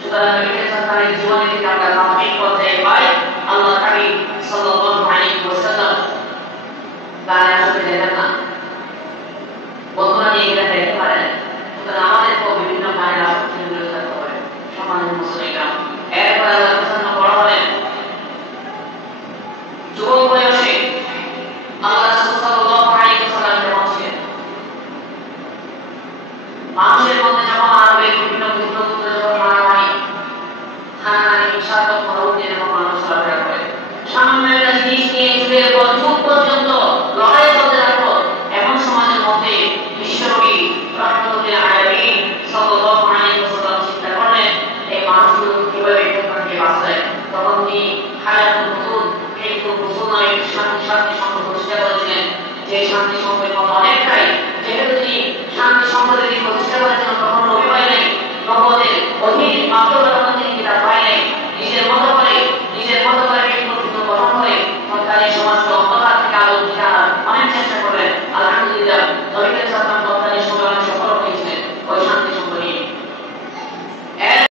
সুতরাং নবী সাল্লাল্লাহু জীবনে থেকে আমরা প্রাথমিক পর্যায়ে পাই আল্লাহ নবী সাল্লাল্লাহু আলাইহি ওয়াসাল্লাম গানে আসতে যেতেন না। বন্ধুরা নিয়ে গেলে দেখতে পারেন, সুতরাং আমাদেরকেও বিভিন্ন গানের আসক্তি থেকে দূরে থাকতে হবে। সম্মানিত মুসলিমরা, এরপর আল্লাহ প্রসন্ন করা হলেন যুবক বয়সে আল্লাহ রাসূল সাল্লাল্লাহু আলাইহি ওয়াসাল্লাম কেমন ছিলেন। মানুষের মধ্যে যখন আরবে বিভিন্ন ক্ষুদ্র ক্ষুদ্র যখন মারামারি হানাহানি হিংসাত্মক মনোভাব নিয়ে যখন মানুষ চলাফেরা করে, সামান্য একটা জিনিস নিয়ে যুগের পর যুগ পর্যন্ত লড়াই চলতে থাকলো, এমন সমাজের মধ্যে বিশ্বনবী রাহমাতুল্লিল আলামিন সাল্লাল্লাহু আলাইহি ওয়াসাল্লাম চিন্তা করলেন এই মানুষগুলো